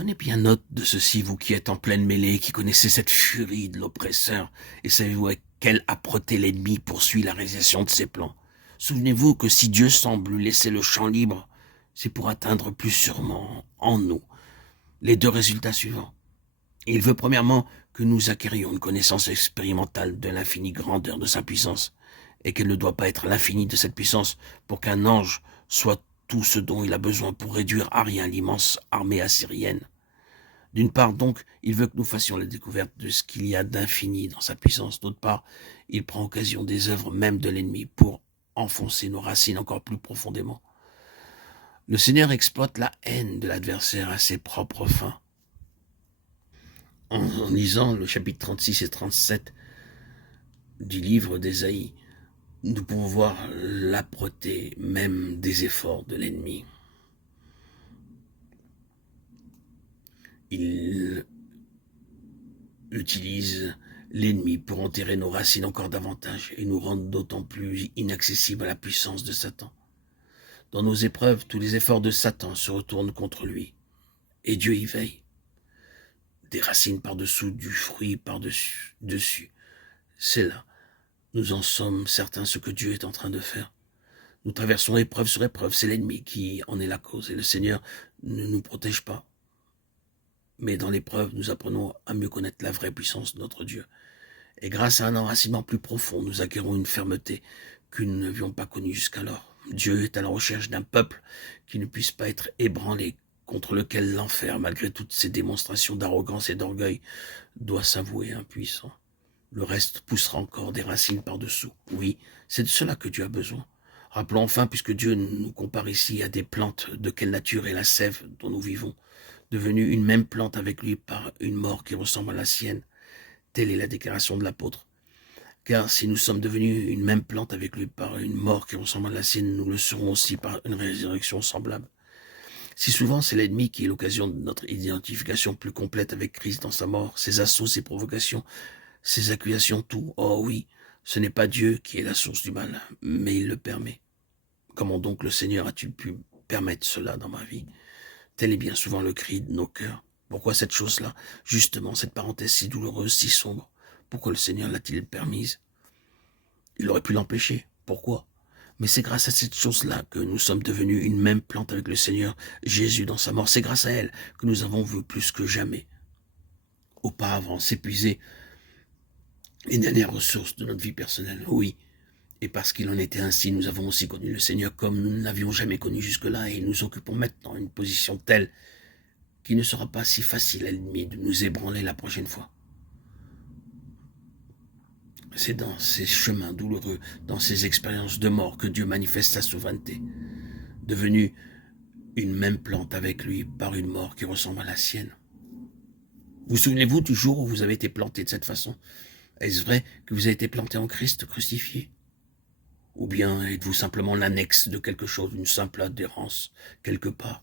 Prenez bien note de ceci, vous qui êtes en pleine mêlée, qui connaissez cette furie de l'oppresseur, et savez-vous avec quelle âpreté l'ennemi poursuit la réalisation de ses plans. Souvenez-vous que si Dieu semble lui laisser le champ libre, c'est pour atteindre plus sûrement en nous les deux résultats suivants. Il veut premièrement que nous acquérions une connaissance expérimentale de l'infinie grandeur de sa puissance, et qu'elle ne doit pas être l'infini de cette puissance pour qu'un ange soit tout ce dont il a besoin pour réduire à rien l'immense armée assyrienne. D'une part donc, il veut que nous fassions la découverte de ce qu'il y a d'infini dans sa puissance. D'autre part, il prend occasion des œuvres même de l'ennemi pour enfoncer nos racines encore plus profondément. Le Seigneur exploite la haine de l'adversaire à ses propres fins. En lisant le chapitre 36 et 37 du livre d'Ésaïe, nous pouvons voir l'âpreté même des efforts de l'ennemi. Il utilise l'ennemi pour enterrer nos racines encore davantage et nous rendre d'autant plus inaccessibles à la puissance de Satan. Dans nos épreuves, tous les efforts de Satan se retournent contre lui, et Dieu y veille. Des racines par-dessous, du fruit par-dessus. C'est là, nous en sommes certains, ce que Dieu est en train de faire. Nous traversons épreuve sur épreuve, c'est l'ennemi qui en est la cause, et le Seigneur ne nous protège pas. Mais dans l'épreuve, nous apprenons à mieux connaître la vraie puissance de notre Dieu. Et grâce à un enracinement plus profond, nous acquérons une fermeté que nous n'avions pas connue jusqu'alors. Dieu est à la recherche d'un peuple qui ne puisse pas être ébranlé, contre lequel l'enfer, malgré toutes ses démonstrations d'arrogance et d'orgueil, doit s'avouer impuissant. Le reste poussera encore des racines par-dessous. Oui, c'est de cela que Dieu a besoin. Rappelons enfin, puisque Dieu nous compare ici à des plantes, de quelle nature est la sève dont nous vivons, devenue une même plante avec lui par une mort qui ressemble à la sienne. Telle est la déclaration de l'apôtre. Car si nous sommes devenus une même plante avec lui par une mort qui ressemble à la sienne, nous le serons aussi par une résurrection semblable. Si souvent c'est l'ennemi qui est l'occasion de notre identification plus complète avec Christ dans sa mort, ses assauts, ses provocations, ses accusations, tout. Oh oui, ce n'est pas Dieu qui est la source du mal, mais il le permet. Comment donc le Seigneur a-t-il pu permettre cela dans ma vie? Tel est bien souvent le cri de nos cœurs. Pourquoi cette chose-là? Justement, cette parenthèse si douloureuse, si sombre. Pourquoi le Seigneur l'a-t-il permise? Il aurait pu l'empêcher. Pourquoi? Mais c'est grâce à cette chose-là que nous sommes devenus une même plante avec le Seigneur Jésus dans sa mort. C'est grâce à elle que nous avons vu plus que jamais auparavant s'épuiser les dernières ressources de notre vie personnelle. Oui, et parce qu'il en était ainsi, nous avons aussi connu le Seigneur comme nous ne l'avions jamais connu jusque-là, et nous occupons maintenant une position telle qu'il ne sera pas si facile à l'ennemi de nous ébranler la prochaine fois. C'est dans ces chemins douloureux, dans ces expériences de mort que Dieu manifeste sa souveraineté, devenu une même plante avec lui par une mort qui ressemble à la sienne. Vous souvenez-vous du jour où vous avez été planté de cette façon? Est-ce vrai que vous avez été planté en Christ crucifié? Ou bien êtes-vous simplement l'annexe de quelque chose, une simple adhérence quelque part?